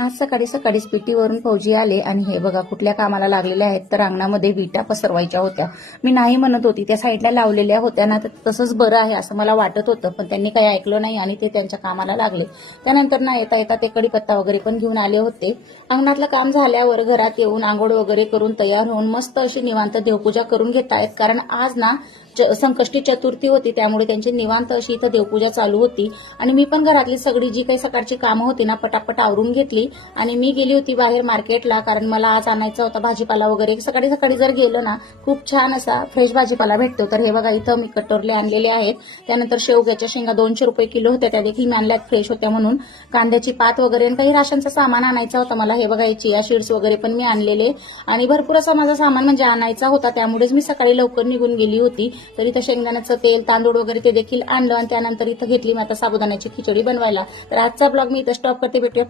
आज सकाळी सकाळीच पिटीवरून फौजी आले आणि हे बघा कुठल्या कामाला लागलेल्या आहेत तर अंगणामध्ये विटा पसरवायच्या होत्या. मी नाही म्हणत होती त्या साईडला लावलेल्या होत्या. ना तर तसंच बरं आहे असं मला वाटत होतं पण त्यांनी काही ऐकलं नाही आणि ते त्यांच्या कामाला लागले. त्यानंतर ना येता येता ते कडीपत्ता वगैरे पण घेऊन आले होते. अंगणातलं काम झाल्यावर घरात येऊन आंघोळ वगैरे करून तयार होऊन मस्त अशी निवांत देवपूजा करून घेत आहेत कारण आज ना संकष्टी चतुर्थी होती त्यामुळे त्यांची निवांत अशी इथं देवपूजा चालू होती. आणि मी पण घरातली सगळी जी काही सकाळची कामं होती ना पटापट आवरून घेतली. आणि मी गेली होती बाहेर मार्केटला कारण मला आज आणायचा होता भाजीपाला वगैरे. सकाळी सकाळी जर गेलो ना खूप छान असा फ्रेश भाजीपाला भेटतो. तर हे बघा इथं मी कटोरले आणलेले आहेत. त्यानंतर शेवग्याच्या शेंगा दोनशे रुपये किलो होत्या. त्या देखील मी आणल्यात फ्रेश होत्या म्हणून. कांद्याची पात वगैरे आणि काही राशनचं सामान आणायचं होतं मला. हे बघा चिया शीड्स वगैरे पण मी आणलेले. आणि भरपूर असा माझा सामान म्हणजे आणायचा होता. त्यामुळेच मी सकाळी लवकर निघून गेली होती. तर इथं शेंगदाण्याचं तेल तांदूळ वगैरे ते देखील आणलं आणि त्यानंतर इथं घेतली मी आता साबुदाण्याची खिचडी बनवायला. तर आजचा ब्लॉग मी इथं स्टॉप करते. भेटूया